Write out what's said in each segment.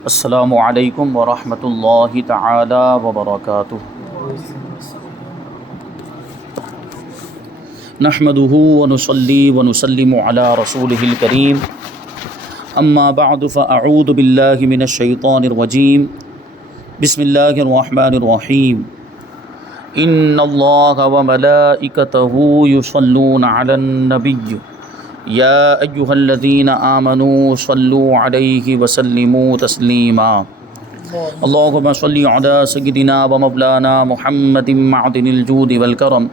السلام علیکم ورحمۃ اللہ تعالی وبرکاتہ۔ نحمده ونصلي ونسلم على رسوله الكريم، اما بعد فاعوذ باللہ من الشیطان الرجیم، بسم اللہ الرحمن الرحیم۔ ان اللہ وملائکتہ یصلون علی النبی یا ایہا الذین آمنوا صلوا علیہ وسلموا تسلیما۔ اللہم صلی علی سیدنا ومولانا محمد معدن الجود والکرم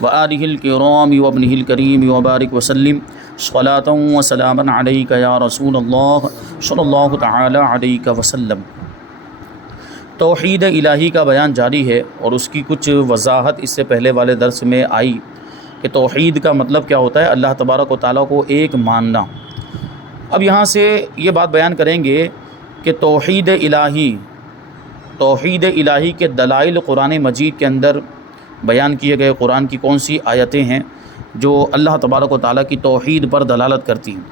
وآلہ الکرام وابنہ الکریم وبارک وسلم صلاۃ وسلاما علیک یا رسول اللہ صلی اللہ تعالی علیہ وسلم۔ توحید الہی کا بیان جاری ہے اور اس کی کچھ وضاحت اس سے پہلے والے درس میں آئی کہ توحید کا مطلب کیا ہوتا ہے، اللہ تبارک و تعالیٰ کو ایک ماننا۔ اب یہاں سے یہ بات بیان کریں گے کہ توحید الہی کے دلائل قرآن مجید کے اندر بیان کیے گئے قرآن کی کون سی آیتیں ہیں جو اللہ تبارک و تعالیٰ کی توحید پر دلالت کرتی ہیں،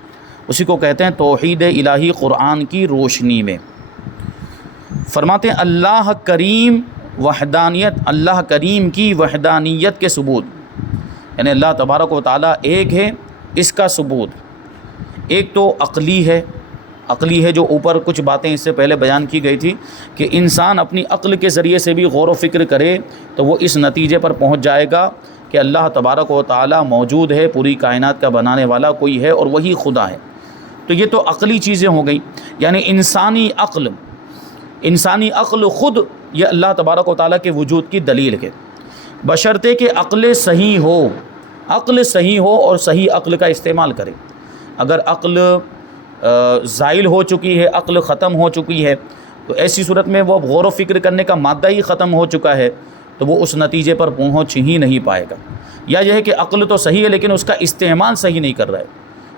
اسی کو کہتے ہیں توحید الہی قرآن کی روشنی میں۔ فرماتے ہیں اللہ کریم وحدانیت، اللہ کریم کی وحدانیت کے ثبوت، یعنی اللہ تبارک و تعالیٰ ایک ہے، اس کا ثبوت ایک تو عقلی ہے جو اوپر کچھ باتیں اس سے پہلے بیان کی گئی تھی کہ انسان اپنی عقل کے ذریعے سے بھی غور و فکر کرے تو وہ اس نتیجے پر پہنچ جائے گا کہ اللہ تبارک و تعالیٰ موجود ہے، پوری کائنات کا بنانے والا کوئی ہے اور وہی خدا ہے۔ تو یہ تو عقلی چیزیں ہو گئیں، یعنی انسانی عقل خود یہ اللہ تبارک و تعالیٰ کے وجود کی دلیل ہے، بشرطے کہ عقل صحیح ہو اور صحیح عقل کا استعمال کرے۔ اگر عقل زائل ہو چکی ہے، عقل ختم ہو چکی ہے، تو ایسی صورت میں وہ غور و فکر کرنے کا مادہ ہی ختم ہو چکا ہے، تو وہ اس نتیجے پر پہنچ ہی نہیں پائے گا۔ یا یہ ہے کہ عقل تو صحیح ہے لیکن اس کا استعمال صحیح نہیں کر رہا ہے،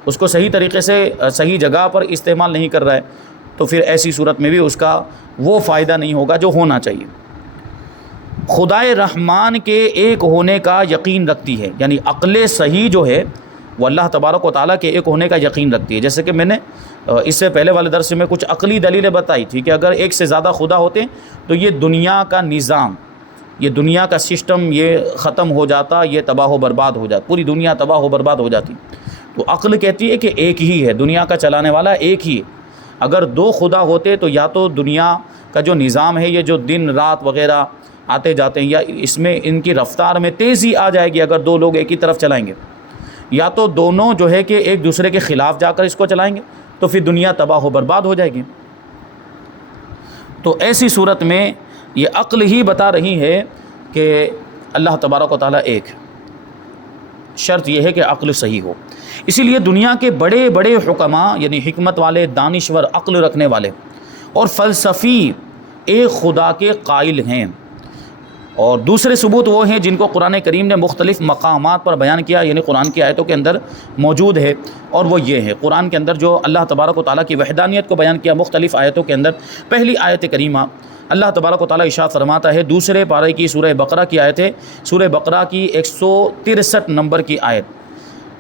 اس کو صحیح طریقے سے صحیح جگہ پر استعمال نہیں کر رہا ہے، تو پھر ایسی صورت میں بھی اس کا وہ فائدہ نہیں ہوگا جو ہونا چاہیے۔ خدائے رحمان کے ایک ہونے کا یقین رکھتی ہے، یعنی عقل صحیح جو ہے وہ اللہ تبارک و تعالیٰ کے ایک ہونے کا یقین رکھتی ہے۔ جیسے کہ میں نے اس سے پہلے والے درس میں کچھ عقلی دلیلیں بتائی تھی کہ اگر ایک سے زیادہ خدا ہوتے تو یہ دنیا کا نظام، یہ دنیا کا سسٹم یہ ختم ہو جاتا، یہ تباہ و برباد ہو جاتا، پوری دنیا تباہ و برباد ہو جاتی۔ تو عقل کہتی ہے کہ ایک ہی ہے، دنیا کا چلانے والا ایک ہی ہے۔ اگر دو خدا ہوتے تو یا تو دنیا کا جو نظام ہے، یہ جو دن رات وغیرہ آتے جاتے ہیں، یا اس میں ان کی رفتار میں تیزی آ جائے گی اگر دو لوگ ایک ہی طرف چلائیں گے، یا تو دونوں جو ہے کہ ایک دوسرے کے خلاف جا کر اس کو چلائیں گے تو پھر دنیا تباہ و برباد ہو جائے گی۔ تو ایسی صورت میں یہ عقل ہی بتا رہی ہے کہ اللہ تبارک و تعالیٰ ایک ہے، شرط یہ ہے کہ عقل صحیح ہو۔ اسی لیے دنیا کے بڑے بڑے حکماء، یعنی حکمت والے، دانشور، عقل رکھنے والے اور فلسفی ایک خدا کے قائل ہیں، اور دوسرے ثبوت وہ ہیں جن کو قرآن کریم نے مختلف مقامات پر بیان کیا، یعنی قرآن کی آیتوں کے اندر موجود ہے، اور وہ یہ ہے قرآن کے اندر جو اللہ تبارک و تعالیٰ کی وحدانیت کو بیان کیا مختلف آیتوں کے اندر۔ پہلی آیت کریمہ اللہ تبارک و تعالیٰ ارشاد فرماتا ہے، دوسرے پارے کی سورہ بقرہ کی آیت ہے، سورہ بقرہ کی 163 نمبر کی آیت۔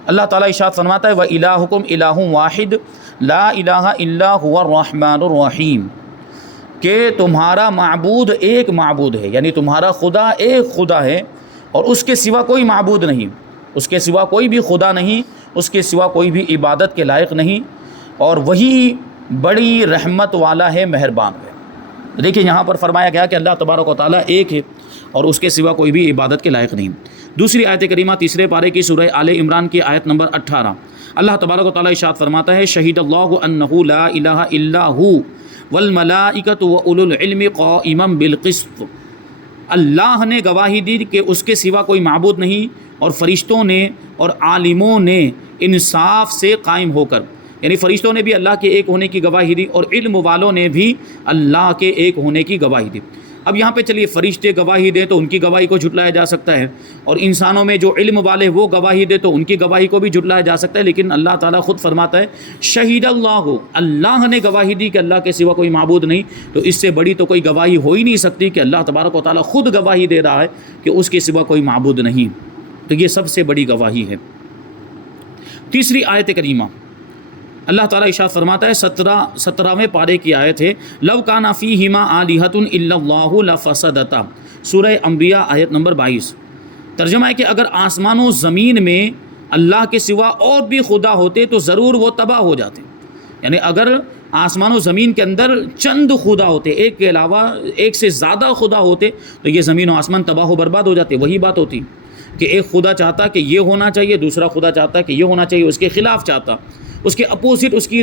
اللہ تعالیٰ ارشاد فرماتا ہے وَإِلَٰهُكُمْ إِلَٰهٌ وَاحِدٌ لَا إِلَٰهَ إِلَّا هُوَ الرَّحْمَٰنُ الرَّحِيمُ، کہ تمہارا معبود ایک معبود ہے، یعنی تمہارا خدا ایک خدا ہے اور اس کے سوا کوئی معبود نہیں، اس کے سوا کوئی بھی خدا نہیں، اس کے سوا کوئی بھی عبادت کے لائق نہیں، اور وہی بڑی رحمت والا ہے، مہربان ہے۔ دیکھیں یہاں پر فرمایا گیا کہ اللہ تبارک و تعالیٰ ایک ہے اور اس کے سوا کوئی بھی عبادت کے لائق نہیں۔ دوسری آیت کریمہ تیسرے پارے کی سورہ آل عمران کی آیت نمبر 18، اللہ تبارک و تعالیٰ ارشاد فرماتا ہے شہید اللہ انہ لا الہ الا ہو والملائکۃ واولو العلم قائما بالقسط، اللہ نے گواہی دی کہ اس کے سوا کوئی معبود نہیں، اور فرشتوں نے اور عالموں نے انصاف سے قائم ہو کر، یعنی فرشتوں نے بھی اللہ کے ایک ہونے کی گواہی دی اور علم والوں نے بھی اللہ کے ایک ہونے کی گواہی دی۔ اب یہاں پہ چلیے فرشتے گواہی دیں تو ان کی گواہی کو جھٹلایا جا سکتا ہے، اور انسانوں میں جو علم والے وہ گواہی دے تو ان کی گواہی کو بھی جھٹلایا جا سکتا ہے، لیکن اللہ تعالیٰ خود فرماتا ہے شہید اللہ نے گواہی دی کہ اللہ کے سوا کوئی معبود نہیں، تو اس سے بڑی تو کوئی گواہی ہو ہی نہیں سکتی کہ اللہ تبارک و تعالیٰ خود گواہی دے رہا ہے کہ اس کے سوا کوئی معبود نہیں، تو یہ سب سے بڑی گواہی ہے۔ تیسری آیت کریمہ اللہ تعالیٰ ارشاد فرماتا ہے 17ویں پارے کی آیت ہے، لو کان فیہما آلہۃ الا اللہ لفسدتا، سورہ انبیاء آیت نمبر 22۔ ترجمہ ہے کہ اگر آسمان و زمین میں اللہ کے سوا اور بھی خدا ہوتے تو ضرور وہ تباہ ہو جاتے۔ یعنی اگر آسمان و زمین کے اندر چند خدا ہوتے، ایک کے علاوہ ایک سے زیادہ خدا ہوتے، تو یہ زمین و آسمان تباہ و برباد ہو جاتے۔ وہی بات ہوتی کہ ایک خدا چاہتا کہ یہ ہونا چاہیے، دوسرا خدا چاہتا کہ یہ ہونا چاہیے، اس کے خلاف چاہتا، اس کے اپوزٹ اس کی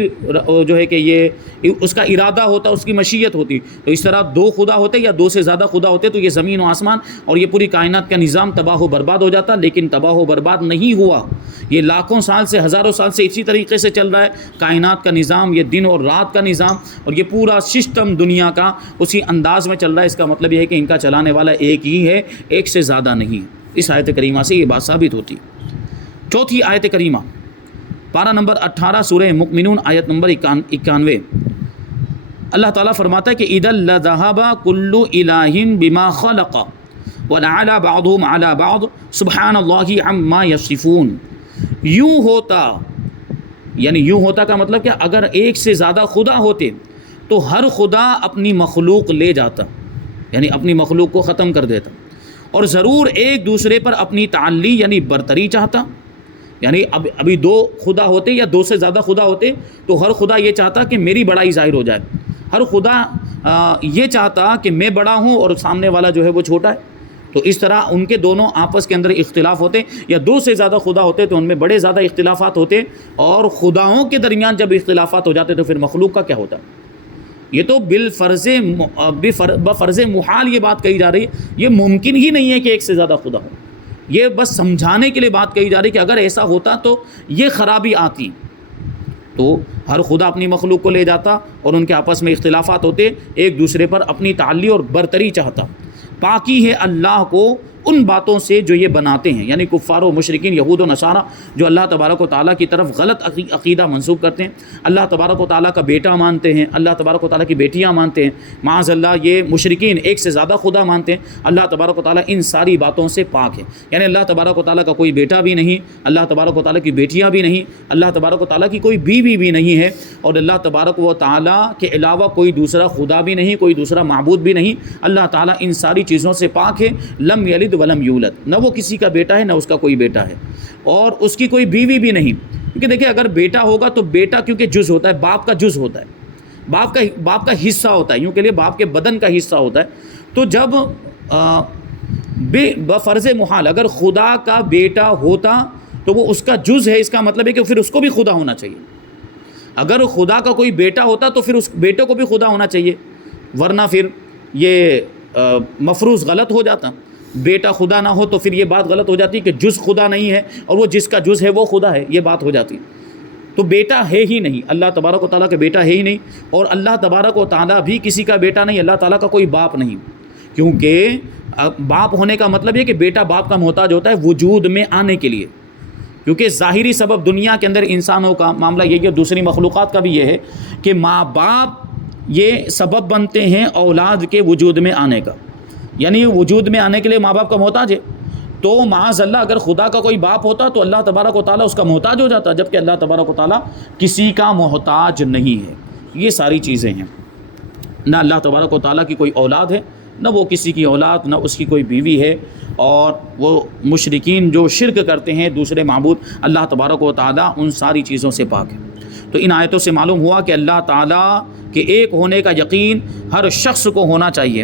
جو ہے کہ یہ اس کا ارادہ ہوتا، اس کی مشیت ہوتی۔ تو اس طرح دو خدا ہوتے یا دو سے زیادہ خدا ہوتے تو یہ زمین و آسمان اور یہ پوری کائنات کا نظام تباہ و برباد ہو جاتا، لیکن تباہ و برباد نہیں ہوا۔ یہ لاکھوں سال سے، ہزاروں سال سے اسی طریقے سے چل رہا ہے کائنات کا نظام، یہ دن اور رات کا نظام اور یہ پورا سسٹم دنیا کا اسی انداز میں چل رہا ہے۔ اس کا مطلب یہ ہے کہ ان کا چلانے والا ایک ہی ہے، ایک سے زیادہ نہیں۔ اس آیت کریمہ سے یہ بات ثابت ہوتی۔ چوتھی آیت کریمہ، پارہ نمبر 18 سورہ مؤمنون آیت نمبر 91، اللہ تعالیٰ فرماتا ہے کہ اذا لذهب كل الہ بما خلق ولعلى بعضهم على بعض سبحان اللہ عما یصفون۔ یوں ہوتا، یعنی یوں ہوتا کا مطلب کہ اگر ایک سے زیادہ خدا ہوتے تو ہر خدا اپنی مخلوق لے جاتا، یعنی اپنی مخلوق کو ختم کر دیتا، اور ضرور ایک دوسرے پر اپنی تعلی یعنی برتری چاہتا۔ یعنی ابھی دو خدا ہوتے یا دو سے زیادہ خدا ہوتے تو ہر خدا یہ چاہتا کہ میری بڑائی ظاہر ہو جائے، ہر خدا یہ چاہتا کہ میں بڑا ہوں اور سامنے والا جو ہے وہ چھوٹا ہے۔ تو اس طرح ان کے دونوں آپس کے اندر اختلاف ہوتے، یا دو سے زیادہ خدا ہوتے تو ان میں بڑے زیادہ اختلافات ہوتے، اور خداؤں کے درمیان جب اختلافات ہو جاتے تو پھر مخلوق کا کیا ہوتا؟ یہ تو بفرض محال یہ بات کہی جا رہی ہے، یہ ممکن ہی نہیں ہے کہ ایک سے زیادہ خدا ہو۔ یہ بس سمجھانے کے لیے بات کہی جا رہی ہے کہ اگر ایسا ہوتا تو یہ خرابی آتی، تو ہر خدا اپنی مخلوق کو لے جاتا اور ان کے آپس میں اختلافات ہوتے، ایک دوسرے پر اپنی تعلی اور برتری چاہتا۔ پاکی ہے اللہ کو ان باتوں سے جو یہ بناتے ہیں، یعنی کفار و مشرکین، یہود و نصارہ، جو اللہ تبارک و تعالیٰ کی طرف غلط عقیدہ منسوب کرتے ہیں، اللہ تبارک و تعالیٰ کا بیٹا مانتے ہیں، اللہ تبارک و تعالیٰ کی بیٹیاں مانتے ہیں، معاذ اللہ یہ مشرکین ایک سے زیادہ خدا مانتے ہیں۔ اللہ تبارک و تعالیٰ ان ساری باتوں سے پاک ہے، یعنی اللہ تبارک و تعالیٰ کا کوئی بیٹا بھی نہیں، اللہ تبارک و تعالیٰ کی بیٹیاں بھی نہیں، اللہ تبارک و تعالیٰ کی کوئی بیوی بھی نہیں ہے، اور اللہ تبارک و تعالیٰ کے علاوہ کوئی دوسرا خدا بھی نہیں، کوئی دوسرا معبود بھی نہیں۔ اللہ تعالیٰ ان ساری چیزوں سے پاک ہے۔ لم یلد ولم یولد، نہ وہ کسی کا بیٹا ہے نہ اس کا کوئی بیٹا ہے، اور اس کی کوئی بیوی بھی نہیں، کیونکہ دیکھیں اگر بیٹا ہوگا تو بیٹا کیونکہ جز ہوتا ہے، باپ کا جز ہوتا ہے، باپ کا حصہ ہوتا ہے، یوں کہ لیے باپ کے بدن کا حصہ ہوتا ہے۔ تو جب بفرض محال اگر خدا کا بیٹا ہوتا تو وہ اس کا جز ہے، اس کا مطلب ہے کہ پھر اس کو بھی خدا ہونا چاہیے۔ اگر خدا کا کوئی بیٹا ہوتا تو پھر اس بیٹے کو بھی خدا ہونا چاہیے، ورنہ پھر یہ مفروض غلط ہو جاتا۔ بیٹا خدا نہ ہو تو پھر یہ بات غلط ہو جاتی کہ جز خدا نہیں ہے اور وہ جس کا جز ہے وہ خدا ہے، یہ بات ہو جاتی۔ تو بیٹا ہے ہی نہیں، اللہ تبارک و تعالیٰ کا بیٹا ہے ہی نہیں، اور اللہ تبارک و تعالیٰ بھی کسی کا بیٹا نہیں، اللہ تعالیٰ کا کوئی باپ نہیں، کیونکہ باپ ہونے کا مطلب یہ کہ بیٹا باپ کا محتاج ہوتا ہے وجود میں آنے کے لیے، کیونکہ ظاہری سبب دنیا کے اندر انسانوں کا معاملہ یہ ہے، دوسری مخلوقات کا بھی یہ ہے کہ ماں باپ یہ سبب بنتے ہیں اولاد کے وجود میں آنے کا، یعنی وجود میں آنے کے لیے ماں باپ کا محتاج ہے۔ تو معاذ اللہ اگر خدا کا کوئی باپ ہوتا تو اللہ تبارک و تعالیٰ اس کا محتاج ہو جاتا، جبکہ اللہ تبارک و تعالیٰ کسی کا محتاج نہیں ہے۔ یہ ساری چیزیں ہیں، نہ اللہ تبارک و تعالیٰ کی کوئی اولاد ہے، نہ وہ کسی کی اولاد، نہ اس کی کوئی بیوی ہے، اور وہ مشرکین جو شرک کرتے ہیں دوسرے معبود، اللہ تبارک و تعالیٰ ان ساری چیزوں سے پاک ہے۔ تو ان آیتوں سے معلوم ہوا کہ اللہ تعالیٰ کے ایک ہونے کا یقین ہر شخص کو ہونا چاہیے۔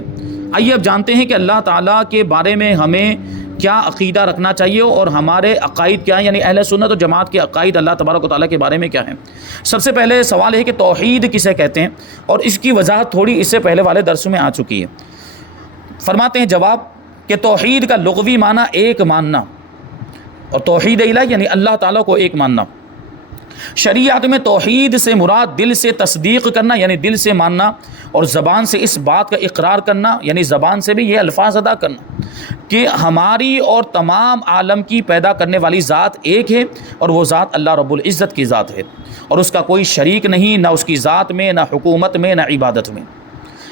آئیے اب جانتے ہیں کہ اللہ تعالیٰ کے بارے میں ہمیں کیا عقیدہ رکھنا چاہیے اور ہمارے عقائد کیا ہیں، یعنی اہل سنت و جماعت کے عقائد اللہ تبارک و تعالیٰ کے بارے میں کیا ہیں۔ سب سے پہلے سوال ہے کہ توحید کسے کہتے ہیں، اور اس کی وضاحت تھوڑی اس سے پہلے والے درس میں آ چکی ہے۔ فرماتے ہیں جواب کہ توحید کا لغوی معنی ایک ماننا، اور توحید الہ یعنی اللہ تعالیٰ کو ایک ماننا۔ شریعت میں توحید سے مراد دل سے تصدیق کرنا یعنی دل سے ماننا، اور زبان سے اس بات کا اقرار کرنا یعنی زبان سے بھی یہ الفاظ ادا کرنا کہ ہماری اور تمام عالم کی پیدا کرنے والی ذات ایک ہے، اور وہ ذات اللہ رب العزت کی ذات ہے، اور اس کا کوئی شریک نہیں، نہ اس کی ذات میں، نہ حکومت میں، نہ عبادت میں۔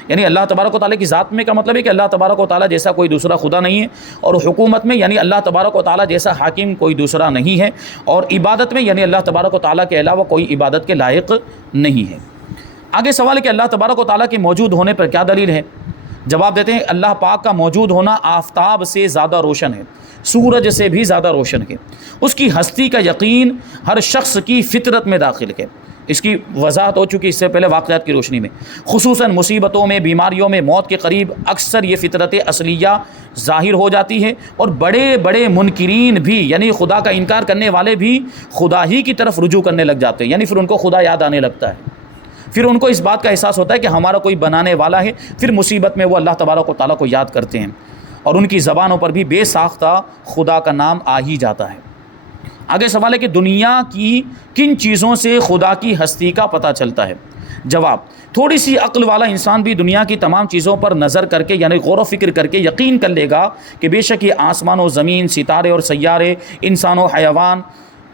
یعنی اللہ تبارک و تعالیٰ کی ذات میں کا مطلب ہے کہ اللہ تبارک و تعالیٰ جیسا کوئی دوسرا خدا نہیں ہے، اور حکومت میں یعنی اللہ تبارک و تعالیٰ جیسا حاکم کوئی دوسرا نہیں ہے، اور عبادت میں یعنی اللہ تبارک و تعالیٰ کے علاوہ کوئی عبادت کے لائق نہیں ہے۔ آگے سوال ہے کہ اللہ تبارک و تعالیٰ کے موجود ہونے پر کیا دلیل ہے؟ جواب دیتے ہیں اللہ پاک کا موجود ہونا آفتاب سے زیادہ روشن ہے، سورج سے بھی زیادہ روشن ہے۔ اس کی ہستی کا یقین ہر شخص کی فطرت میں داخل ہے۔ اس کی وضاحت ہو چکی اس سے پہلے واقعات کی روشنی میں، خصوصاً مصیبتوں میں، بیماریوں میں، موت کے قریب اکثر یہ فطرت اصلیہ ظاہر ہو جاتی ہے، اور بڑے بڑے منکرین بھی یعنی خدا کا انکار کرنے والے بھی خدا ہی کی طرف رجوع کرنے لگ جاتے ہیں، یعنی پھر ان کو خدا یاد آنے لگتا ہے، پھر ان کو اس بات کا احساس ہوتا ہے کہ ہمارا کوئی بنانے والا ہے، پھر مصیبت میں وہ اللہ تبارک و تعالیٰ کو یاد کرتے ہیں، اور ان کی زبانوں پر بھی بے ساختہ خدا کا نام آ ہی جاتا ہے۔ آگے سوال ہے کہ دنیا کی کن چیزوں سے خدا کی ہستی کا پتہ چلتا ہے؟ جواب، تھوڑی سی عقل والا انسان بھی دنیا کی تمام چیزوں پر نظر کر کے یعنی غور و فکر کر کے یقین کر لے گا کہ بے شک یہ آسمان و زمین، ستارے اور سیارے، انسان و حیوان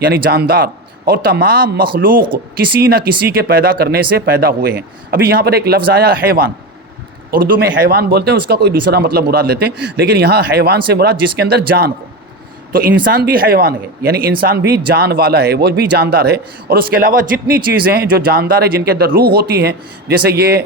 یعنی جاندار اور تمام مخلوق کسی نہ کسی کے پیدا کرنے سے پیدا ہوئے ہیں۔ ابھی یہاں پر ایک لفظ آیا حیوان، اردو میں حیوان بولتے ہیں، اس کا کوئی دوسرا مطلب مراد لیتے ہیں، لیکن یہاں حیوان سے مراد جس کے اندر جان ہو، تو انسان بھی حیوان ہے، یعنی انسان بھی جان والا ہے، وہ بھی جاندار ہے، اور اس کے علاوہ جتنی چیزیں ہیں جو جاندار ہیں جن کے اندر روح ہوتی ہیں، جیسے یہ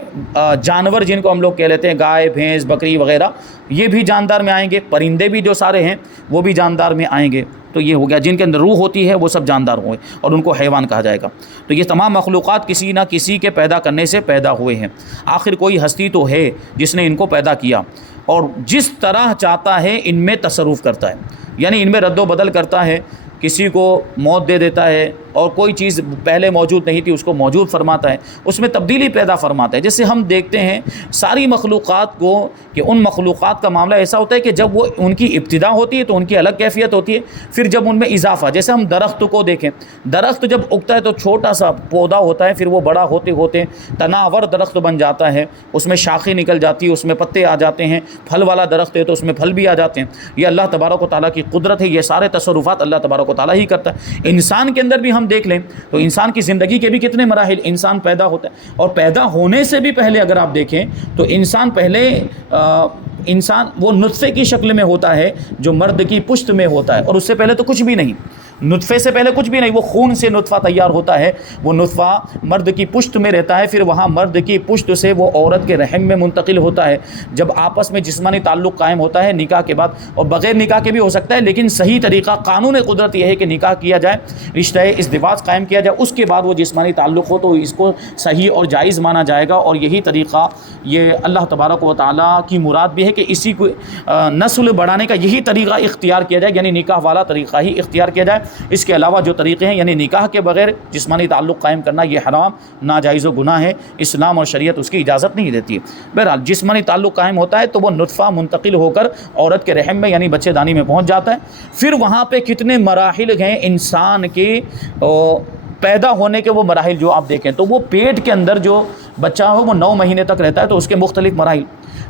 جانور جن کو ہم لوگ کہہ لیتے ہیں گائے، بھینس، بکری وغیرہ، یہ بھی جاندار میں آئیں گے، پرندے بھی جو سارے ہیں وہ بھی جاندار میں آئیں گے، تو یہ ہو گیا جن کے اندر روح ہوتی ہے وہ سب جاندار ہوئے، اور ان کو حیوان کہا جائے گا۔ تو یہ تمام مخلوقات کسی نہ کسی کے پیدا کرنے سے پیدا ہوئے ہیں، آخر کوئی ہستی تو ہے جس نے ان کو پیدا کیا، اور جس طرح چاہتا ہے ان میں تصرف کرتا ہے، یعنی ان میں رد و بدل کرتا ہے، کسی کو موت دے دیتا ہے، اور کوئی چیز پہلے موجود نہیں تھی اس کو موجود فرماتا ہے، اس میں تبدیلی پیدا فرماتا ہے۔ جیسے ہم دیکھتے ہیں ساری مخلوقات کو کہ ان مخلوقات کا معاملہ ایسا ہوتا ہے کہ جب وہ ان کی ابتدا ہوتی ہے تو ان کی الگ کیفیت ہوتی ہے، پھر جب ان میں اضافہ، جیسے ہم درخت کو دیکھیں، درخت جب اگتا ہے تو چھوٹا سا پودا ہوتا ہے، پھر وہ بڑا ہوتے ہوتے تناور درخت بن جاتا ہے، اس میں شاخیں نکل جاتی ہے، اس میں پتے آ جاتے ہیں، پھل والا درخت ہے تو اس میں پھل بھی آ جاتے ہیں۔ یہ اللہ تبارک و تعالیٰ کی قدرت ہے، یہ سارے تصرفات اللہ تبارک و تعالیٰ ہی کرتا ہے۔ انسان کے اندر بھی ہم دیکھ لیں تو انسان کی زندگی کے بھی کتنے مراحل، انسان پیدا ہوتا ہے، اور پیدا ہونے سے بھی پہلے اگر آپ دیکھیں تو انسان پہلے انسان وہ نطفے کی شکل میں ہوتا ہے جو مرد کی پشت میں ہوتا ہے، اور اس سے پہلے تو کچھ بھی نہیں، نطفے سے پہلے کچھ بھی نہیں، وہ خون سے نطفہ تیار ہوتا ہے، وہ نطفہ مرد کی پشت میں رہتا ہے، پھر وہاں مرد کی پشت سے وہ عورت کے رحم میں منتقل ہوتا ہے، جب آپس میں جسمانی تعلق قائم ہوتا ہے نکاح کے بعد، اور بغیر نکاح کے بھی ہو سکتا ہے، لیکن صحیح طریقہ قانون قدرت یہ ہے کہ نکاح کیا جائے، رشتہ ازدواج قائم کیا جائے، اس کے بعد وہ جسمانی تعلق ہو تو اس کو صحیح اور جائز مانا جائے گا، اور یہی طریقہ یہ اللہ تبارک و تعالیٰ کی مراد بھی ہے کہ اسی کو نسل بڑھانے کا یہی طریقہ اختیار کیا جائے، یعنی نکاح والا طریقہ ہی اختیار کیا جائے۔ اس کے علاوہ جو طریقے ہیں یعنی نکاح کے بغیر جسمانی تعلق قائم کرنا یہ حرام، ناجائز و گناہ ہے، اسلام اور شریعت اس کی اجازت نہیں دیتی ہے۔ بہرحال جسمانی تعلق قائم ہوتا ہے تو وہ نطفہ منتقل ہو کر عورت کے رحم میں یعنی بچے دانی میں پہنچ جاتا ہے، پھر وہاں پہ کتنے مراحل ہیں انسان کے پیدا ہونے کے، وہ مراحل جو آپ دیکھیں تو وہ پیٹ کے اندر جو بچہ ہو وہ 9 مہینے تک رہتا ہے، تو اس کے مختلف مراحل،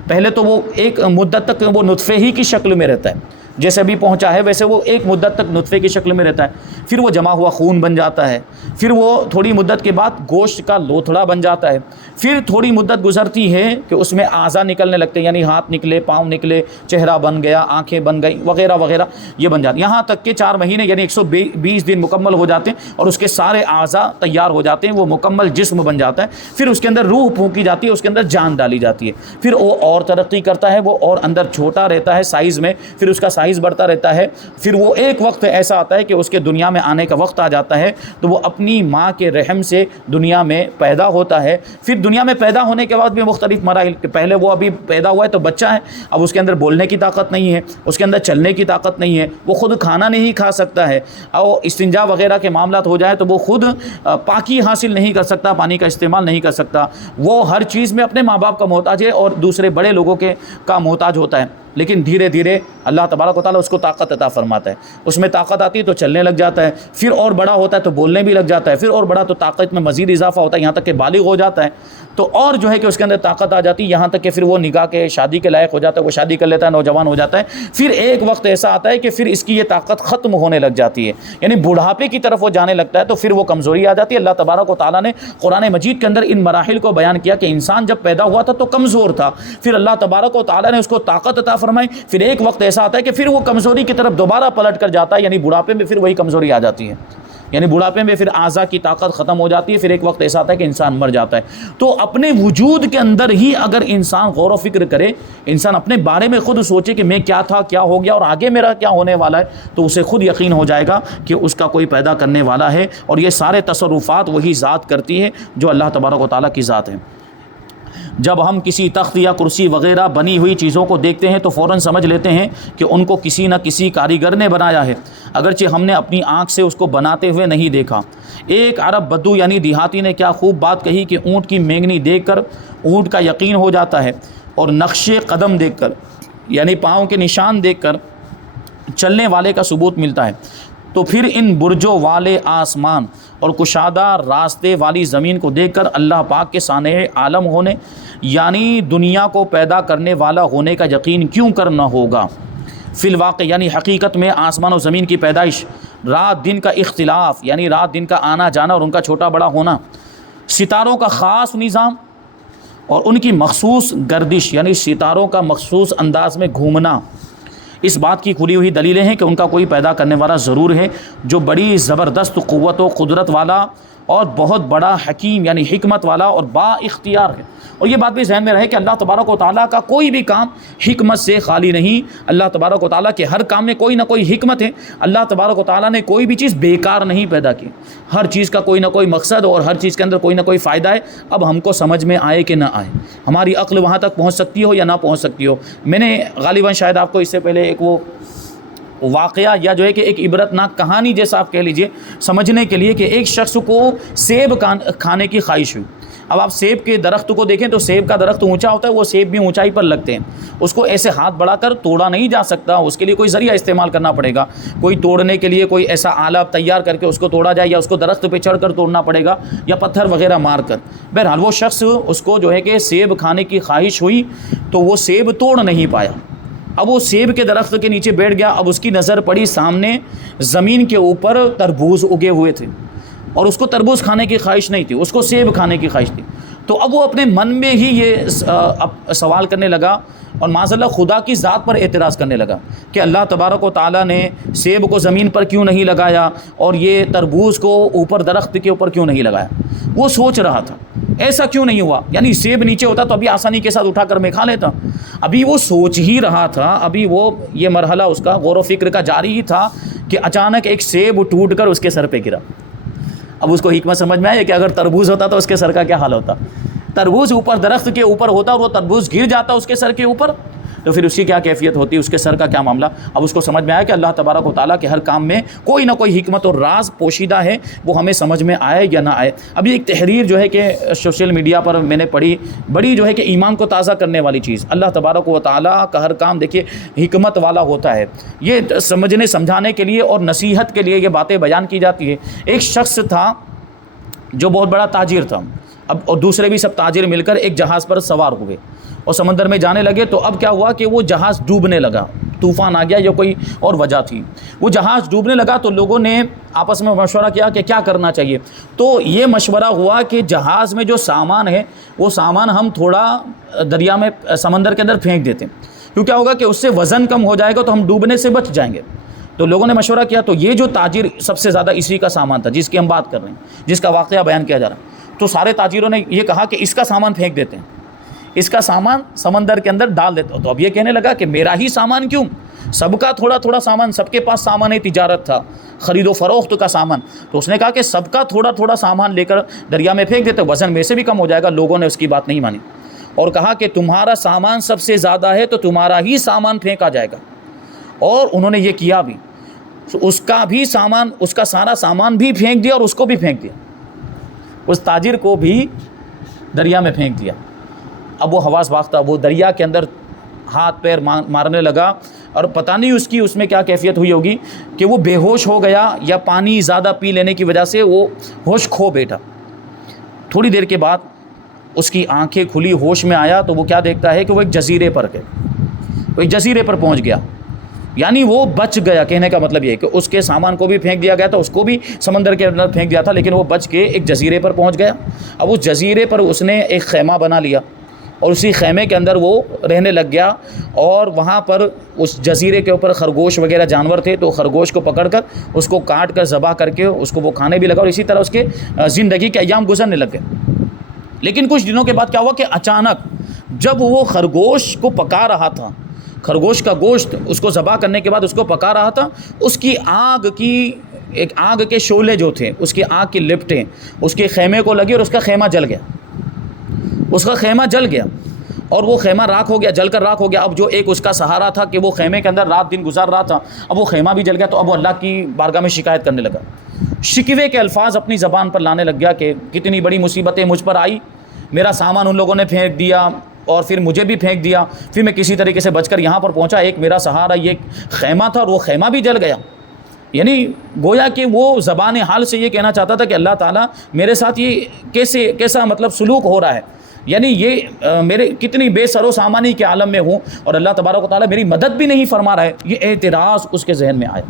پہلے تو وہ ایک مدت تک وہ نطفے ہی کی شکل میں رہتا ہے، جیسے ابھی پہنچا ہے ویسے وہ ایک مدت تک نطفے کی شکل میں رہتا ہے، پھر وہ جمع ہوا خون بن جاتا ہے، پھر وہ تھوڑی مدت کے بعد گوشت کا لوتھڑا بن جاتا ہے، پھر تھوڑی مدت گزرتی ہے کہ اس میں اعضاء نکلنے لگتے ہیں، یعنی ہاتھ نکلے، پاؤں نکلے، چہرہ بن گیا، آنکھیں بن گئی وغیرہ وغیرہ، یہ بن جاتی، یہاں تک کہ 4 مہینے یعنی 120 دن مکمل ہو جاتے ہیں، اور اس کے سارے اعضاء تیار ہو جاتے ہیں، وہ مکمل جسم بن جاتا ہے، پھر اس کے اندر روح پھونکی جاتی ہے، اس کے اندر جان ڈالی جاتی ہے، پھر وہ اور ترقی کرتا ہے، وہ اور اندر چھوٹا رہتا ہے سائز میں، پھر اس کا سائز بڑھتا رہتا ہے، پھر وہ ایک وقت ایسا آتا ہے کہ اس کے دنیا میں آنے کا وقت آ جاتا ہے، تو وہ اپنی ماں کے رحم سے دنیا میں پیدا ہوتا ہے، پھر دنیا میں پیدا ہونے کے بعد بھی مختلف مراحل، کہ پہلے وہ ابھی پیدا ہوا ہے تو بچہ ہے، اب اس کے اندر بولنے کی طاقت نہیں ہے، اس کے اندر چلنے کی طاقت نہیں ہے، وہ خود کھانا نہیں کھا سکتا ہے، اور استنجا وغیرہ کے معاملات ہو جائے تو وہ خود پاکی حاصل نہیں کر سکتا، پانی کا استعمال نہیں کر سکتا، وہ ہر چیز میں اپنے ماں باپ کا محتاج ہے اور دوسرے بڑے لوگوں کے کا محتاج ہوتا ہے۔ لیکن دھیرے دھیرے اللہ تبارک و تعالیٰ اس کو طاقت عطا فرماتا ہے. اس میں طاقت آتی ہے تو چلنے لگ جاتا ہے, پھر اور بڑا ہوتا ہے تو بولنے بھی لگ جاتا ہے, پھر اور بڑا تو طاقت میں مزید اضافہ ہوتا ہے یہاں تک کہ بالغ ہو جاتا ہے, تو اور جو ہے کہ اس کے اندر طاقت آ جاتی ہے, یہاں تک کہ پھر وہ نکاح کے شادی کے لائق ہو جاتا ہے, وہ شادی کر لیتا ہے, نوجوان ہو جاتا ہے. پھر ایک وقت ایسا آتا ہے کہ پھر اس کی یہ طاقت ختم ہونے لگ جاتی ہے, یعنی بڑھاپے کی طرف وہ جانے لگتا ہے, تو پھر وہ کمزوری آ جاتی ہے. اللہ تبارک و تعالیٰ نے قرآن مجید کے اندر ان مراحل کو بیان کیا کہ انسان جب پیدا ہوا تھا تو کمزور تھا, پھر اللہ تبارک و تعالیٰ نے اس کو طاقت عطا فرمائی, پھر ایک وقت ایسا آتا ہے کہ پھر وہ کمزوری کی طرف دوبارہ پلٹ کر جاتا ہے, یعنی بڑھاپے میں پھر وہی کمزوری آ جاتی ہے, یعنی بڑھاپے میں پھر اعضاء کی طاقت ختم ہو جاتی ہے, پھر ایک وقت ایسا آتا ہے کہ انسان مر جاتا ہے. تو اپنے وجود کے اندر ہی اگر انسان غور و فکر کرے, انسان اپنے بارے میں خود سوچے کہ میں کیا تھا, کیا ہو گیا اور آگے میرا کیا ہونے والا ہے, تو اسے خود یقین ہو جائے گا کہ اس کا کوئی پیدا کرنے والا ہے, اور یہ سارے تصرفات وہی ذات کرتی ہے جو اللہ تبارک و تعالیٰ کی ذات ہے. جب ہم کسی تخت یا کرسی وغیرہ بنی ہوئی چیزوں کو دیکھتے ہیں تو فوراً سمجھ لیتے ہیں کہ ان کو کسی نہ کسی کاریگر نے بنایا ہے, اگرچہ ہم نے اپنی آنکھ سے اس کو بناتے ہوئے نہیں دیکھا. ایک عرب بدو یعنی دیہاتی نے کیا خوب بات کہی کہ اونٹ کی مینگنی دیکھ کر اونٹ کا یقین ہو جاتا ہے, اور نقش قدم دیکھ کر یعنی پاؤں کے نشان دیکھ کر چلنے والے کا ثبوت ملتا ہے. تو پھر ان برجوں والے آسمان اور کشادہ راستے والی زمین کو دیکھ کر اللہ پاک کے صانع عالم ہونے یعنی دنیا کو پیدا کرنے والا ہونے کا یقین کیوں کرنا ہوگا. فی الواقع یعنی حقیقت میں آسمان و زمین کی پیدائش, رات دن کا اختلاف یعنی رات دن کا آنا جانا اور ان کا چھوٹا بڑا ہونا, ستاروں کا خاص نظام اور ان کی مخصوص گردش یعنی ستاروں کا مخصوص انداز میں گھومنا, اس بات کی کھلی ہوئی دلیلیں ہیں کہ ان کا کوئی پیدا کرنے والا ضرور ہے جو بڑی زبردست قوت و قدرت والا اور بہت بڑا حکیم یعنی حکمت والا اور با اختیار ہے. اور یہ بات بھی ذہن میں رہے کہ اللہ تبارک و تعالیٰ کا کوئی بھی کام حکمت سے خالی نہیں, اللہ تبارک و تعالیٰ کے ہر کام میں کوئی نہ کوئی حکمت ہے. اللہ تبارک و تعالیٰ نے کوئی بھی چیز بیکار نہیں پیدا کی, ہر چیز کا کوئی نہ کوئی مقصد اور ہر چیز کے اندر کوئی نہ کوئی فائدہ ہے. اب ہم کو سمجھ میں آئے کہ نہ آئے, ہماری عقل وہاں تک پہنچ سکتی ہو یا نہ پہنچ سکتی ہو. میں نے غالباً شاید آپ کو اس سے پہلے ایک وہ واقعہ یا جو ہے کہ ایک عبرت ناک کہانی جیسا آپ کہہ لیجئے سمجھنے کے لیے کہ ایک شخص کو سیب کھانے کی خواہش ہوئی. اب آپ سیب کے درخت کو دیکھیں تو سیب کا درخت اونچا ہوتا ہے, وہ سیب بھی اونچائی پر لگتے ہیں, اس کو ایسے ہاتھ بڑھا کر توڑا نہیں جا سکتا, اس کے لیے کوئی ذریعہ استعمال کرنا پڑے گا, کوئی توڑنے کے لیے کوئی ایسا آلہ تیار کر کے اس کو توڑا جائے, یا اس کو درخت پہ چڑھ کر توڑنا پڑے گا, یا پتھر وغیرہ مار کر. بہرحال وہ شخص اس کو جو ہے کہ سیب کھانے کی خواہش ہوئی تو وہ سیب توڑ نہیں پایا. اب وہ سیب کے درخت کے نیچے بیٹھ گیا. اب اس کی نظر پڑی سامنے زمین کے اوپر تربوز اگے ہوئے تھے, اور اس کو تربوز کھانے کی خواہش نہیں تھی, اس کو سیب کھانے کی خواہش تھی. تو اب وہ اپنے من میں ہی یہ سوال کرنے لگا اور معاذاللہ خدا کی ذات پر اعتراض کرنے لگا کہ اللہ تبارک و تعالیٰ نے سیب کو زمین پر کیوں نہیں لگایا اور یہ تربوز کو اوپر درخت کے اوپر کیوں نہیں لگایا. وہ سوچ رہا تھا ایسا کیوں نہیں ہوا, یعنی سیب نیچے ہوتا تو ابھی آسانی کے ساتھ اٹھا کر میں کھا لیتا. ابھی وہ سوچ ہی رہا تھا, ابھی وہ یہ مرحلہ اس کا غور و فکر کا جاری ہی تھا کہ اچانک ایک سیب ٹوٹ کر اس کے سر پہ گرا. اب اس کو حکمت سمجھ میں آئی کہ اگر تربوز ہوتا تو اس کے سر کا کیا حال ہوتا. تربوز اوپر درخت کے اوپر ہوتا اور وہ تربوز گر جاتا اس کے سر کے اوپر, تو پھر اس کی کیا کیفیت ہوتی, اس کے سر کا کیا معاملہ. اب اس کو سمجھ میں آیا کہ اللہ تبارک و تعالیٰ کے ہر کام میں کوئی نہ کوئی حکمت اور راز پوشیدہ ہے, وہ ہمیں سمجھ میں آئے یا نہ آئے. ابھی ایک تحریر جو ہے کہ سوشل میڈیا پر میں نے پڑھی, بڑی جو ہے کہ ایمان کو تازہ کرنے والی چیز. اللہ تبارک و تعالیٰ کا ہر کام دیکھیے حکمت والا ہوتا ہے. یہ سمجھنے سمجھانے کے لیے اور نصیحت کے لیے یہ باتیں بیان کی جاتی ہے. ایک شخص تھا جو بہت بڑا تاجر تھا, اب اور دوسرے بھی سب تاجر مل کر ایک جہاز پر سوار ہوئے اور سمندر میں جانے لگے. تو اب کیا ہوا کہ وہ جہاز ڈوبنے لگا, طوفان آ گیا یا کوئی اور وجہ تھی, وہ جہاز ڈوبنے لگا. تو لوگوں نے آپس میں مشورہ کیا کہ کیا کرنا چاہیے. تو یہ مشورہ ہوا کہ جہاز میں جو سامان ہے وہ سامان ہم تھوڑا دریا میں سمندر کے اندر پھینک دیتے ہیں, کیوں کیا ہوگا کہ اس سے وزن کم ہو جائے گا تو ہم ڈوبنے سے بچ جائیں گے. تو لوگوں نے مشورہ کیا. تو یہ جو تاجر سب سے زیادہ اسی کا سامان تھا جس کی ہم بات کر رہے ہیں, جس کا واقعہ بیان کیا جا رہا ہے. تو سارے تاجروں نے یہ کہا کہ اس کا سامان پھینک دیتے ہیں, اس کا سامان سمندر کے اندر ڈال دیتے. تو اب یہ کہنے لگا کہ میرا ہی سامان کیوں, سب کا تھوڑا تھوڑا سامان, سب کے پاس سامان تجارت تھا, خرید و فروخت کا سامان. تو اس نے کہا کہ سب کا تھوڑا تھوڑا سامان لے کر دریا میں پھینک دیتے, وزن میں سے بھی کم ہو جائے گا. لوگوں نے اس کی بات نہیں مانی اور کہا کہ تمہارا سامان سب سے زیادہ ہے تو تمہارا ہی سامان پھینکا جائے گا. اور انہوں نے یہ کیا بھی, اس کا بھی سامان, اس کا سارا سامان بھی پھینک دیا اور اس کو بھی پھینک دیا, اس تاجر کو بھی دریا میں پھینک دیا. اب وہ حواس باختہ وہ دریا کے اندر ہاتھ پیر مارنے لگا، اور پتہ نہیں اس میں کیا کیفیت ہوئی ہوگی کہ وہ بے ہوش ہو گیا یا پانی زیادہ پی لینے کی وجہ سے وہ ہوش کھو بیٹھا۔ تھوڑی دیر کے بعد اس کی آنکھیں کھلی، ہوش میں آیا تو وہ کیا دیکھتا ہے کہ وہ ایک جزیرے پر پہنچ گیا، یعنی وہ بچ گیا۔ کہنے کا مطلب یہ ہے کہ اس کے سامان کو بھی پھینک دیا گیا تھا، اس کو بھی سمندر کے اندر پھینک دیا تھا، لیکن وہ بچ کے ایک جزیرے پر پہنچ گیا۔ اب اس جزیرے پر اس نے ایک خیمہ بنا لیا اور اسی خیمے کے اندر وہ رہنے لگ گیا، اور وہاں پر اس جزیرے کے اوپر خرگوش وغیرہ جانور تھے، تو خرگوش کو پکڑ کر اس کو کاٹ کر ذبح کر کے اس کو وہ کھانے بھی لگا، اور اسی طرح اس کے زندگی کے ایام گزرنے لگ گئے۔ لیکن کچھ دنوں کے بعد کیا ہوا کہ اچانک جب وہ خرگوش کو پکا رہا تھا، خرگوش کا گوشت اس کو ذبح کرنے کے بعد اس کو پکا رہا تھا، اس کی آگ کے شعلے جو تھے، اس کی آگ کی لپٹیں اس کے خیمے کو لگی اور اس کا خیمہ جل گیا، اور وہ خیمہ راکھ ہو گیا، جل کر راکھ ہو گیا۔ اب جو ایک اس کا سہارا تھا کہ وہ خیمے کے اندر رات دن گزار رہا تھا، اب وہ خیمہ بھی جل گیا، تو اب وہ اللہ کی بارگاہ میں شکایت کرنے لگا، شکوے کے الفاظ اپنی زبان پر لانے لگ گیا کہ کتنی بڑی مصیبتیں مجھ پر آئی، میرا سامان ان لوگوں نے پھینک دیا اور پھر مجھے بھی پھینک دیا، پھر میں کسی طریقے سے بچ کر یہاں پر پہنچا، ایک میرا سہارا یہ خیمہ تھا اور وہ خیمہ بھی جل گیا۔ یعنی گویا کہ وہ زبان حال سے یہ کہنا چاہتا تھا کہ اللہ تعالیٰ میرے ساتھ یہ کیسا مطلب سلوک ہو رہا ہے، یعنی یہ میرے کتنی بے سر و سامانی کے عالم میں ہوں اور اللہ تبارک و تعالیٰ میری مدد بھی نہیں فرما رہا ہے۔ یہ اعتراض اس کے ذہن میں آیا،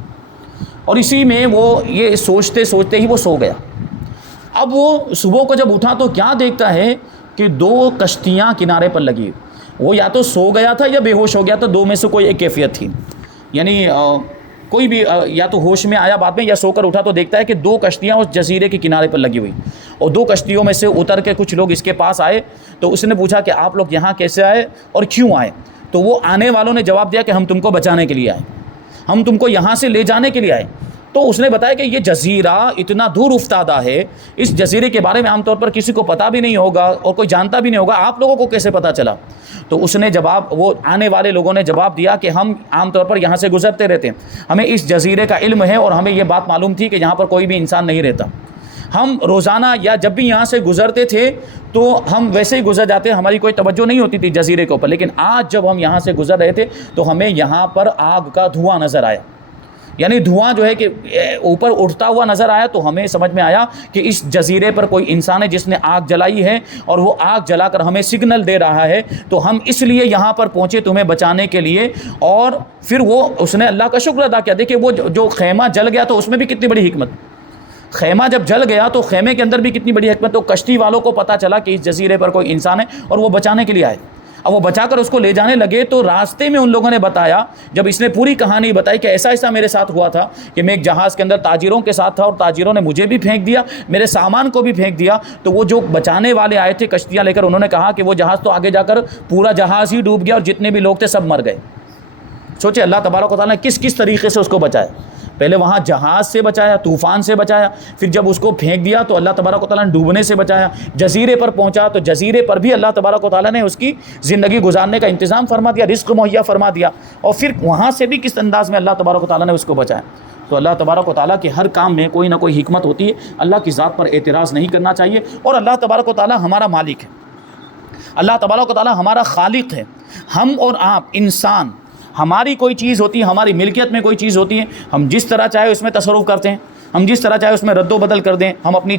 اور اسی میں وہ یہ سوچتے سوچتے ہی وہ سو گیا۔ اب وہ صبح کو جب اٹھا تو کیا دیکھتا ہے کہ 2 کشتیاں کنارے پر لگی، وہ یا تو سو گیا تھا یا بے ہوش ہو گیا تھا، 2 میں سے کوئی ایک کیفیت تھی، یعنی کوئی بھی یا تو ہوش میں آیا بعد میں یا سو کر اٹھا تو دیکھتا ہے کہ 2 کشتیاں اس جزیرے کے کنارے پر لگی ہوئی، اور 2 کشتیوں میں سے اتر کے کچھ لوگ اس کے پاس آئے، تو اس نے پوچھا کہ آپ لوگ یہاں کیسے آئے اور کیوں آئے؟ تو وہ آنے والوں نے جواب دیا کہ ہم تم کو بچانے کے لیے آئے، ہم تم کو یہاں سے لے جانے کے لیے آئے۔ تو اس نے بتایا کہ یہ جزیرہ اتنا دور افتادہ ہے، اس جزیرے کے بارے میں عام طور پر کسی کو پتہ بھی نہیں ہوگا اور کوئی جانتا بھی نہیں ہوگا، آپ لوگوں کو کیسے پتہ چلا؟ تو اس نے وہ آنے والے لوگوں نے جواب دیا کہ ہم عام طور پر یہاں سے گزرتے رہتے ہیں، ہمیں اس جزیرے کا علم ہے اور ہمیں یہ بات معلوم تھی کہ یہاں پر کوئی بھی انسان نہیں رہتا، ہم روزانہ یا جب بھی یہاں سے گزرتے تھے تو ہم ویسے ہی گزر جاتے، ہماری کوئی توجہ نہیں ہوتی تھی جزیرے کے اوپر، لیکن آج جب ہم یہاں سے گزر رہے تھے تو ہمیں یہاں پر آگ کا دھواں نظر آیا، یعنی دھواں جو ہے کہ اوپر اٹھتا ہوا نظر آیا، تو ہمیں سمجھ میں آیا کہ اس جزیرے پر کوئی انسان ہے جس نے آگ جلائی ہے اور وہ آگ جلا کر ہمیں سگنل دے رہا ہے، تو ہم اس لیے یہاں پر پہنچے تمہیں بچانے کے لیے۔ اور پھر اس نے اللہ کا شکر ادا کیا۔ دیکھیں وہ جو خیمہ جل گیا تو اس میں بھی کتنی بڑی حکمت، خیمہ جب جل گیا تو خیمے کے اندر بھی کتنی بڑی حکمت، تو کشتی والوں کو پتہ چلا کہ اس جزیرے پر کوئی انسان ہے اور وہ بچانے کے لیے آئے۔ اب وہ بچا کر اس کو لے جانے لگے تو راستے میں ان لوگوں نے بتایا، جب اس نے پوری کہانی بتائی کہ ایسا میرے ساتھ ہوا تھا کہ میں ایک جہاز کے اندر تاجروں کے ساتھ تھا اور تاجروں نے مجھے بھی پھینک دیا، میرے سامان کو بھی پھینک دیا، تو وہ جو بچانے والے آئے تھے کشتیاں لے کر، انہوں نے کہا کہ وہ جہاز تو آگے جا کر پورا جہاز ہی ڈوب گیا اور جتنے بھی لوگ تھے سب مر گئے۔ سوچے اللہ تبارک و تعالیٰ نے کس طریقے سے اس کو بچایا، پہلے وہاں جہاز سے بچایا، طوفان سے بچایا، پھر جب اس کو پھینک دیا تو اللہ تبارک و تعالیٰ نے ڈوبنے سے بچایا، جزیرے پر پہنچا تو جزیرے پر بھی اللہ تبارک و تعالیٰ نے اس کی زندگی گزارنے کا انتظام فرما دیا، رزق مہیا فرما دیا، اور پھر وہاں سے بھی کس انداز میں اللہ تبارک و تعالیٰ نے اس کو بچایا۔ تو اللہ تبارک و تعالیٰ کے ہر کام میں کوئی نہ کوئی حکمت ہوتی ہے، اللہ کی ذات پر اعتراض نہیں کرنا چاہیے، اور اللہ تبارک و تعالیٰ ہمارا مالک ہے، اللہ تبارک و تعالیٰ ہمارا خالق ہے۔ ہم اور آپ انسان، ہماری کوئی چیز ہوتی ہے، ہماری ملکیت میں کوئی چیز ہوتی ہے، ہم جس طرح چاہے اس میں تصرف کرتے ہیں، ہم جس طرح چاہے اس میں رد و بدل کر دیں، ہم اپنی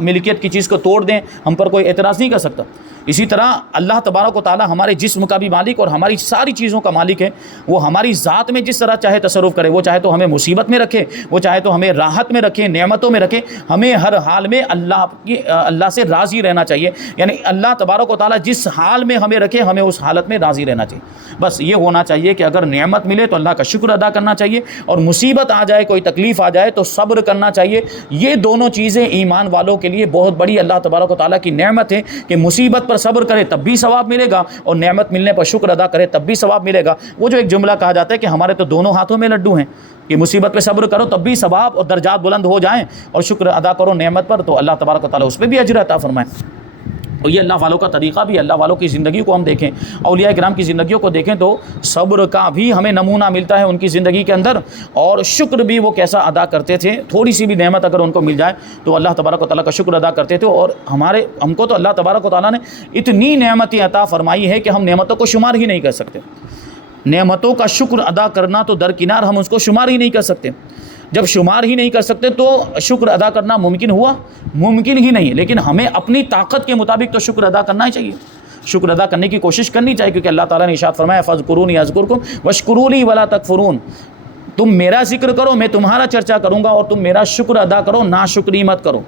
ملکیت کی چیز کو توڑ دیں، ہم پر کوئی اعتراض نہیں کر سکتا۔ اسی طرح اللہ تبارک و تعالیٰ ہمارے جسم کا بھی مالک اور ہماری ساری چیزوں کا مالک ہے، وہ ہماری ذات میں جس طرح چاہے تصرف کرے، وہ چاہے تو ہمیں مصیبت میں رکھے، وہ چاہے تو ہمیں راحت میں رکھے، نعمتوں میں رکھے، ہمیں ہر حال میں اللہ سے راضی رہنا چاہیے، یعنی اللہ تبارک و تعالیٰ جس حال میں ہمیں رکھے ہمیں اس حالت میں راضی رہنا چاہیے۔ بس یہ ہونا چاہیے کہ اگر نعمت ملے تو اللہ کا شکر ادا کرنا چاہیے، اور مصیبت آ جائے، کوئی تکلیف آ جائے تو صبر کرنا چاہیے۔ یہ دونوں چیزیں ایمان والوں کے لیے بہت بڑی اللہ تبارک و تعالیٰ کی نعمت ہے کہ مصیبت پر صبر کرے تب بھی ثواب ملے گا، اور نعمت ملنے پر شکر ادا کرے تب بھی ثواب ملے گا۔ وہ جو ایک جملہ کہا جاتا ہے کہ ہمارے تو دونوں ہاتھوں میں لڈو ہیں، کہ مصیبت پہ صبر کرو تب بھی ثواب اور درجات بلند ہو جائیں، اور شکر ادا کرو نعمت پر تو اللہ تبارک و تعالیٰ اس پہ بھی اجر عطا فرمائے۔ اور یہ اللہ والوں کا طریقہ بھی، اللہ والوں کی زندگی کو ہم دیکھیں، اولیاء کرام کی زندگیوں کو دیکھیں تو صبر کا بھی ہمیں نمونہ ملتا ہے ان کی زندگی کے اندر، اور شکر بھی وہ کیسا ادا کرتے تھے، تھوڑی سی بھی نعمت اگر ان کو مل جائے تو اللہ تبارک و تعالیٰ کا شکر ادا کرتے تھے۔ اور ہم کو تو اللہ تبارک و تعالیٰ نے اتنی نعمتیں عطا فرمائی ہے کہ ہم نعمتوں کو شمار ہی نہیں کر سکتے۔ نعمتوں کا شکر ادا کرنا تو درکنار، ہم اس کو شمار ہی نہیں کر سکتے۔ جب شمار ہی نہیں کر سکتے تو شکر ادا کرنا ممکن ہوا؟ ممکن ہی نہیں۔ لیکن ہمیں اپنی طاقت کے مطابق تو شکر ادا کرنا ہی چاہیے، شکر ادا کرنے کی کوشش کرنی چاہیے، کیونکہ اللہ تعالیٰ نے ارشاد فرمایا فاذکرونی اذکرکم واشکروا لی ولا تکفرون، تم میرا ذکر کرو میں تمہارا چرچا کروں گا، اور تم میرا شکر ادا کرو، ناشکری مت کرو۔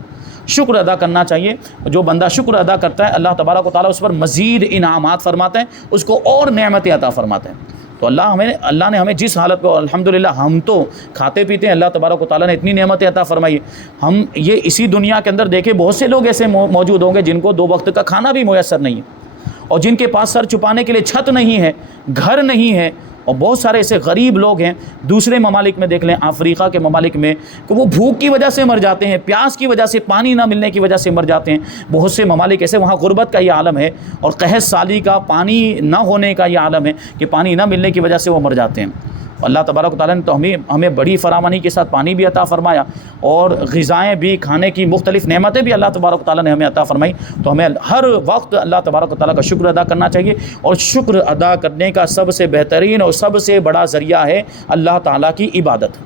شکر ادا کرنا چاہیے۔ جو بندہ شکر ادا کرتا ہے اللہ تبارک و تعالیٰ اس پر مزید انعامات فرماتے ہیں، اس کو اور نعمتیں عطا فرماتے ہیں۔ تو اللہ نے ہمیں جس حالت کو، الحمدللہ ہم تو کھاتے پیتے ہیں، اللہ تبارک و تعالیٰ نے اتنی نعمتیں عطا فرمائی۔ ہم یہ اسی دنیا کے اندر دیکھیں بہت سے لوگ ایسے موجود ہوں گے جن کو 2 وقت کا کھانا بھی میسر نہیں ہے، اور جن کے پاس سر چھپانے کے لیے چھت نہیں ہے، گھر نہیں ہے، اور بہت سارے ایسے غریب لوگ ہیں دوسرے ممالک میں، دیکھ لیں افریقہ کے ممالک میں، کہ وہ بھوک کی وجہ سے مر جاتے ہیں، پیاس کی وجہ سے، پانی نہ ملنے کی وجہ سے مر جاتے ہیں۔ بہت سے ممالک ایسے وہاں غربت کا یہ عالم ہے، اور قحط سالی کا، پانی نہ ہونے کا یہ عالم ہے کہ پانی نہ ملنے کی وجہ سے وہ مر جاتے ہیں۔ اللہ تبارک و تعالیٰ نے تو ہمیں بڑی فراوانی کے ساتھ پانی بھی عطا فرمایا، اور غذائیں بھی، کھانے کی مختلف نعمتیں بھی اللہ تبارک و تعالیٰ نے ہمیں عطا فرمائی۔ تو ہمیں ہر وقت اللہ تبارک و تعالیٰ کا شکر ادا کرنا چاہیے، اور شکر ادا کرنے کا سب سے بہترین اور سب سے بڑا ذریعہ ہے اللہ تعالیٰ کی عبادت۔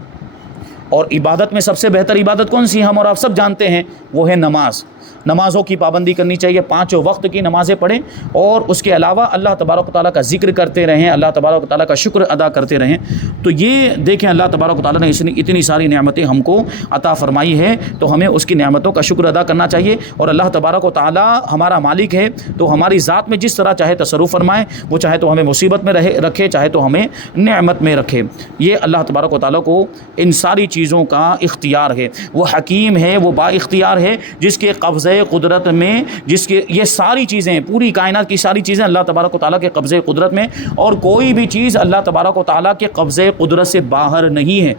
اور عبادت میں سب سے بہتر عبادت کون سی ہم اور آپ سب جانتے ہیں، وہ ہے نماز۔ نمازوں کی پابندی کرنی چاہیے، 5 وقت کی نمازیں پڑھیں، اور اس کے علاوہ اللہ تبارک و تعالیٰ کا ذکر کرتے رہیں، اللہ تبارک و تعالیٰ کا شکر ادا کرتے رہیں۔ تو یہ دیکھیں اللہ تبارک و تعالیٰ نے اتنی ساری نعمتیں ہم کو عطا فرمائی ہے، تو ہمیں اس کی نعمتوں کا شکر ادا کرنا چاہیے۔ اور اللہ تبارک و تعالیٰ ہمارا مالک ہے، تو ہماری ذات میں جس طرح چاہے تصرف فرمائے، وہ چاہے تو ہمیں مصیبت میں رکھے، چاہے تو ہمیں نعمت میں رکھے۔ یہ اللہ تبارک و تعالیٰ کو ان ساری چیزوں کا اختیار ہے۔ وہ حکیم ہے، وہ با اختیار ہے، جس کے قبضے قدرت میں، جس کے یہ ساری چیزیں، پوری کائنات کی ساری چیزیں اللہ تبارک و تعالیٰ کے قبضے قدرت میں، اور کوئی بھی چیز اللہ تبارک و تعالیٰ کے قبضے قدرت سے باہر نہیں ہے۔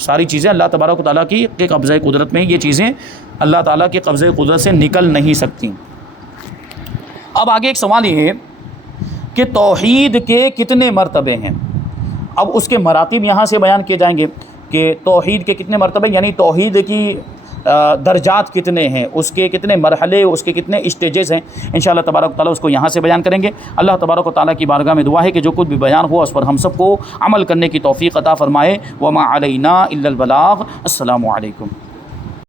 ساری چیزیں اللہ تبارک و تعالیٰ کی قبضے قدرت میں، یہ چیزیں اللہ تعالیٰ کے قبضے قدرت سے نکل نہیں سکتی۔ اب آگے ایک سوال یہ ہے کہ توحید کے کتنے مرتبے ہیں؟ اب اس کے مراتب یہاں سے بیان کیے جائیں گے کہ توحید کے کتنے مرتبے، یعنی توحید کی درجات کتنے ہیں، اس کے کتنے مرحلے، اس کے کتنے اسٹیجز ہیں۔ انشاءاللہ تبارک و تعالیٰ اس کو یہاں سے بیان کریں گے۔ اللہ تبارک و تعالیٰ کی بارگاہ میں دعا ہے کہ جو کچھ بھی بیان ہوا اس پر ہم سب کو عمل کرنے کی توفیق عطا فرمائے۔ وما علینا الا البلاغ۔ السلام علیکم۔